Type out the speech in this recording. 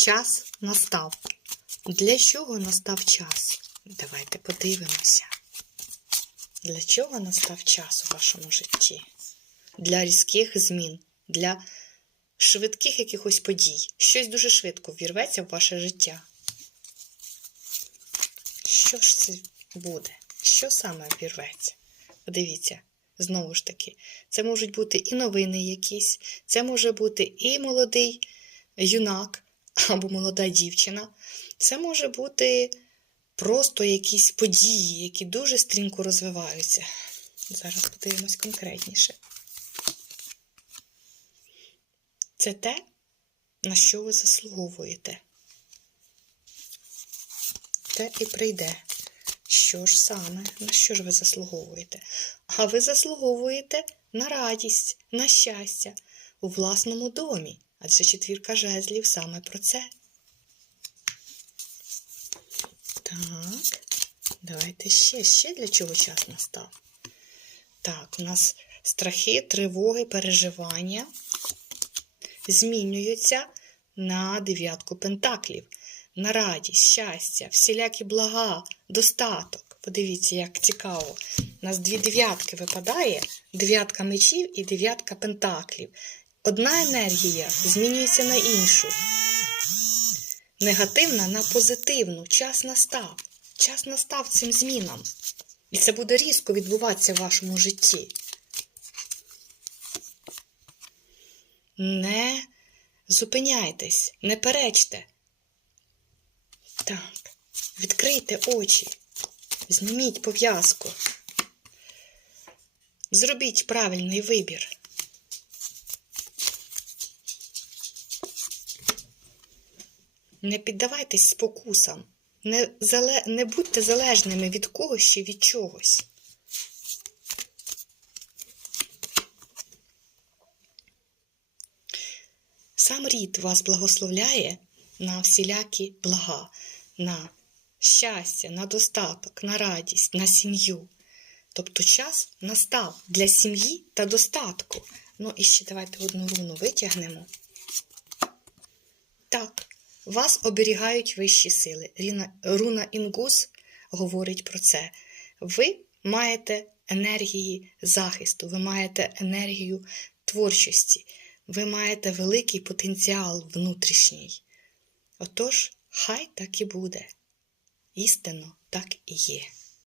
час настав. Для чого настав час? Давайте подивимося. Для чого настав час у вашому житті? Для різких змін, для швидких якихось подій. Щось дуже швидко ввірветься в ваше життя. Що ж це буде? Що саме ввірветься? Подивіться, знову ж таки, це можуть бути і новини якісь, це може бути і молодий юнак або молода дівчина. Це може бути просто якісь події, які дуже стрімко розвиваються. Зараз подивимось конкретніше. Це те, на що ви заслуговуєте. Те і прийде. Що ж саме, на що ж ви заслуговуєте? А ви заслуговуєте на радість, на щастя у власному домі, адже четвірка жезлів саме про це. Так, давайте ще, ще для чого час настав. Так, у нас страхи, тривоги, переживання змінюються на дев'ятку пентаклів, на радість, щастя, всілякі блага, достаток. Подивіться, як цікаво. У нас дві дев'ятки випадає: дев'ятка мечів і дев'ятка пентаклів. Одна енергія змінюється на іншу. Негативна на позитивну. Час настав. Час настав цим змінам. І це буде різко відбуватися в вашому житті. Не зупиняйтесь, не перечте. Так, відкрийте очі, зніміть пов'язку. Зробіть правильний вибір. Не піддавайтесь спокусам, не, зале... не будьте залежними від когось чи від чогось. Сам рід вас благословляє на всілякі блага, на щастя, на достаток, на радість, на сім'ю. Тобто час настав для сім'ї та достатку. Ну і ще давайте одну руну витягнемо. Так, вас оберігають вищі сили. Руна Інгус говорить про це. Ви маєте енергії захисту, ви маєте енергію творчості, ви маєте великий потенціал внутрішній. Отож, хай так і буде. Істинно так і є.